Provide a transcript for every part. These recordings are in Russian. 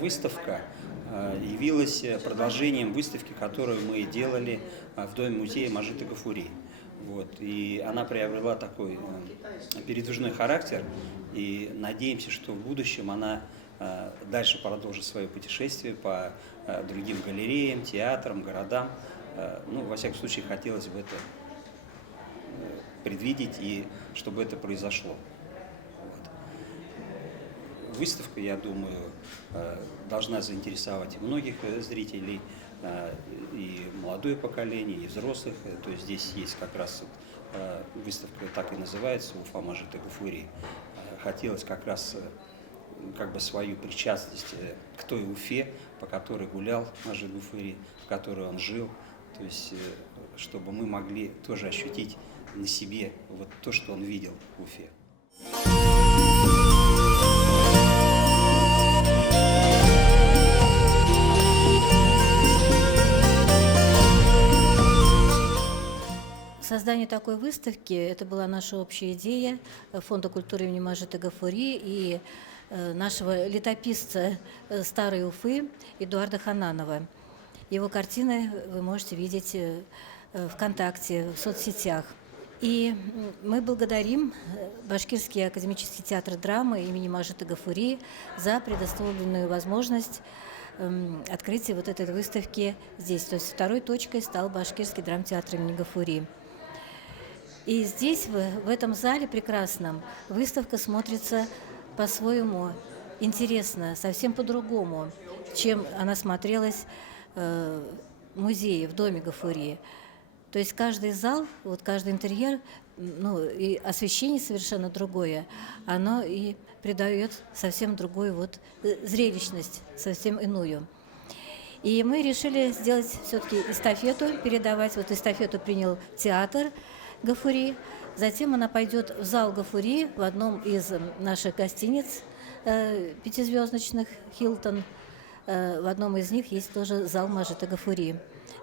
выставка явилась продолжением выставки, которую мы делали в Доме-музея Мажита Гафури. Вот. И она приобрела такой передвижной характер, и надеемся, что в будущем она дальше продолжит свое путешествие по другим галереям, театрам, городам. Ну, во всяком случае, хотелось бы это предвидеть и чтобы это произошло. Вот. Выставка, я думаю, должна заинтересовать многих зрителей, и молодое поколение, и взрослых. То есть здесь есть как раз выставка, так и называется, Уфа Мажита Гафури. Хотелось как раз как бы свою причастность к той Уфе, по которой гулял Мажит Гафури, в которой он жил. То есть чтобы мы могли тоже ощутить на себе вот то, что он видел в Уфе. Создание такой выставки – это была наша общая идея Фонда культуры имени Мажита Гафури и нашего летописца Старой Уфы Эдуарда Хананова. Его картины вы можете видеть ВКонтакте, в соцсетях. И мы благодарим Башкирский академический театр драмы имени Мажита Гафури за предоставленную возможность открытия вот этой выставки здесь. То есть второй точкой стал Башкирский драмтеатр имени Гафури. И здесь, в этом зале прекрасном, выставка смотрится по-своему интересно, совсем по-другому, чем она смотрелась в музее, в доме Гафури. То есть каждый зал, вот каждый интерьер, ну и освещение совершенно другое, оно и придает совсем другую вот зрелищность, совсем иную. И мы решили сделать все-таки эстафету, передавать. Вот эстафету принял театр Гафури. Затем она пойдет в зал Гафури в одном из наших гостиниц пятизвездочных «Хилтон». В одном из них есть тоже зал Мажита Гафури.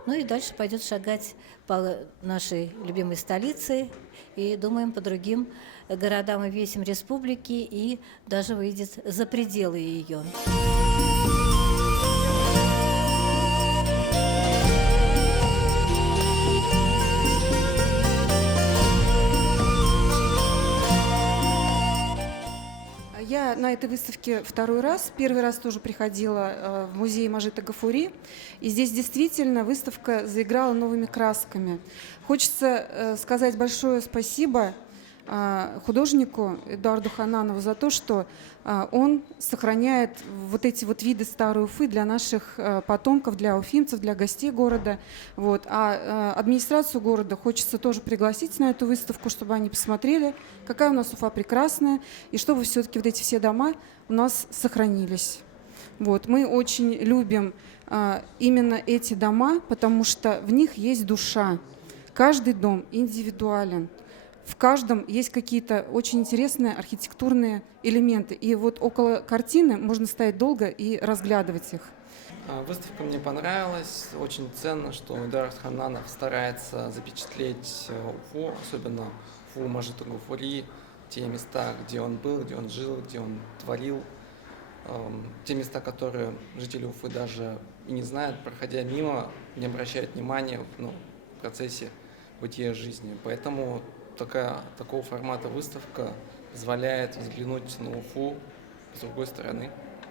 Ну и дальше пойдет шагать по нашей любимой столице и, думаем, по другим городам и весям республики, и даже выйдет за пределы ее. Я на этой выставке второй раз. Первый раз тоже приходила в музей Мажита Гафури. И здесь действительно выставка заиграла новыми красками. Хочется сказать большое спасибо художнику Эдуарду Хананову за то, что он сохраняет вот эти вот виды старой Уфы для наших потомков, для уфимцев, для гостей города. Вот. А администрацию города хочется тоже пригласить на эту выставку, чтобы они посмотрели, какая у нас Уфа прекрасная, и чтобы все-таки вот эти все дома у нас сохранились. Вот. Мы очень любим именно эти дома, потому что в них есть душа. Каждый дом индивидуален. В каждом есть какие-то очень интересные архитектурные элементы. И вот около картины можно стоять долго и разглядывать их. Выставка мне понравилась. Очень ценно, что Эдуард Хананов старается запечатлеть Уфу, особенно Уфу Мажита Гафури, те места, где он был, где он жил, где он творил. Те места, которые жители Уфы даже и не знают, проходя мимо, не обращают внимания в процессе бытия жизни. Поэтому такого формата выставка позволяет взглянуть на Уфу с другой стороны.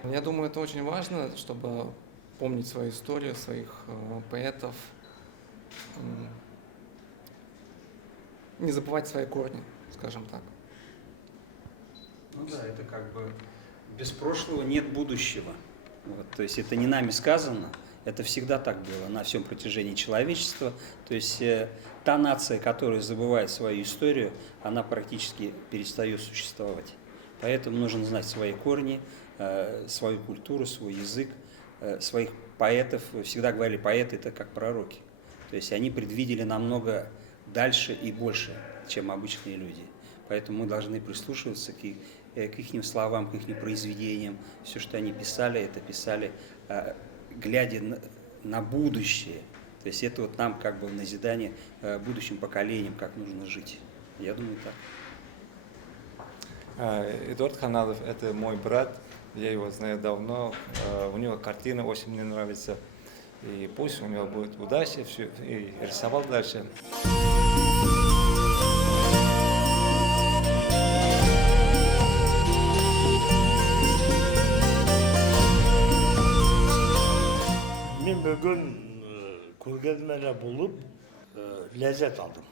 Я думаю, это очень важно, чтобы помнить свою историю, своих поэтов, не забывать свои корни, скажем так. Ну да, это как бы без прошлого нет будущего. Вот, то есть это не нами сказано, это всегда так было на всем протяжении человечества. То есть та нация, которая забывает свою историю, она практически перестает существовать. Поэтому нужно знать свои корни, свою культуру, свой язык, своих поэтов. Всегда говорили, поэты – это как пророки. То есть они предвидели намного дальше и больше, чем обычные люди. Поэтому мы должны прислушиваться к их словам, к их произведениям. Все, что они писали, это писали, глядя на будущее. То есть это вот нам как бы назидание будущим поколениям, как нужно жить. Я думаю, так. Эдуард Хананов – это мой брат. Я его знаю давно, у него картина очень мне нравится. И пусть у него будет удача, все, и рисовал дальше. Мен бүгін көргенім әлі болып ләззат алдым.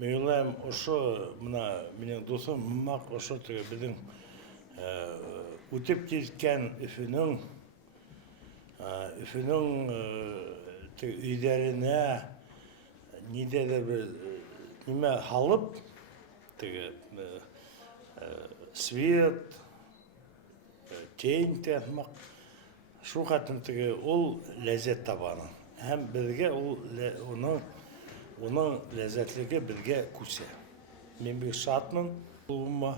Мен ойлаймын, ошо мына менің досым Мымақ ошо біздің өтіп кеткен Үфінің үйлеріне неде де бір неме халып, свет, тень тәмақ, шу қатын ол ләззат табаны. Һәм бізге оның ләззатлігі бізге күсе. Мен бір шатмын болуыма.